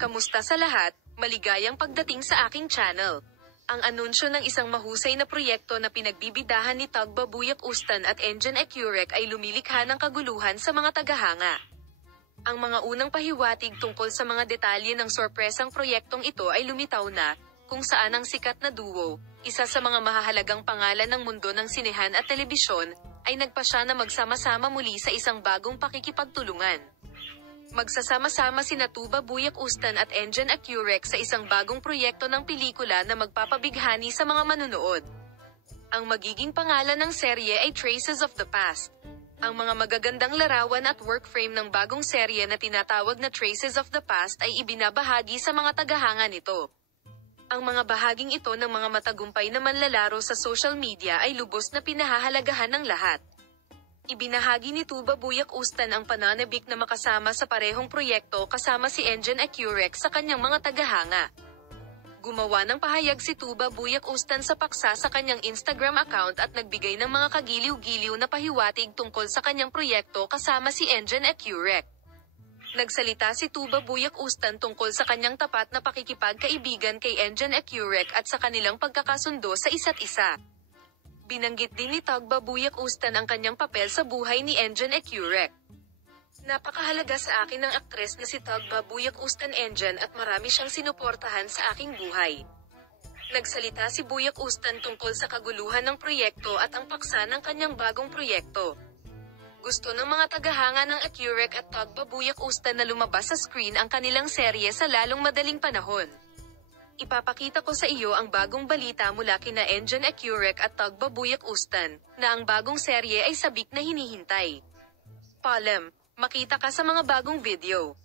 Kamusta sa lahat? Maligayang pagdating sa aking channel. Ang anunsyo ng isang mahusay na proyekto na pinagbibidahan ni Tugba Buyak Ustan at Engine Ecurec ay lumilikha ng kaguluhan sa mga tagahanga. Ang mga unang pahiwatig tungkol sa mga detalye ng sorpresang proyektong ito ay lumitaw na, kung saan ang sikat na duo, isa sa mga mahahalagang pangalan ng mundo ng sinehan at telebisyon, ay nagpasya na magsama-sama muli sa isang bagong pakikipagtulungan. Magsasama-sama sina Tugba Buyak Ustan at Engine Ecurec sa isang bagong proyekto ng pelikula na magpapabighani sa mga manunood. Ang magiging pangalan ng serye ay Traces of the Past. Ang mga magagandang larawan at work frame ng bagong serye na tinatawag na Traces of the Past ay ibinabahagi sa mga tagahanga nito. Ang mga bahaging ito ng mga matagumpay na manlalaro sa social media ay lubos na pinahahalagahan ng lahat. Ibinahagi ni Tugba Buyak Ustan ang pananabik na makasama sa parehong proyekto kasama si Engine Ecurec sa kanyang mga tagahanga. Gumawa ng pahayag si Tugba Buyak Ustan sa paksa sa kanyang Instagram account at nagbigay ng mga kagiliw-giliw na pahiwatig tungkol sa kanyang proyekto kasama si Engine Ecurec. Nagsalita si Tugba Buyak Ustan tungkol sa kanyang tapat na pakikipagkaibigan kay Engine Ecurec at sa kanilang pagkakasundo sa isa't isa. Binanggit din ni Tugba Buyak Ustan ang kanyang papel sa buhay ni Engine Ecurec. Napakahalaga sa akin ng aktres na si Tugba Buyak Ustan Engine at marami siyang sinuportahan sa aking buhay. Nagsalita si Buyak Ustan tungkol sa kaguluhan ng proyekto at ang paksa ng kanyang bagong proyekto. Gusto ng mga tagahanga ng Ecurec at Tugba Buyak Ustan na lumabas sa screen ang kanilang serye sa lalong madaling panahon. Ipapakita ko sa iyo ang bagong balita mula kina Engine Ecurec at Tugba Buyak Ustan, na ang bagong serye ay sabik na hinihintay. Palem, makita ka sa mga bagong video.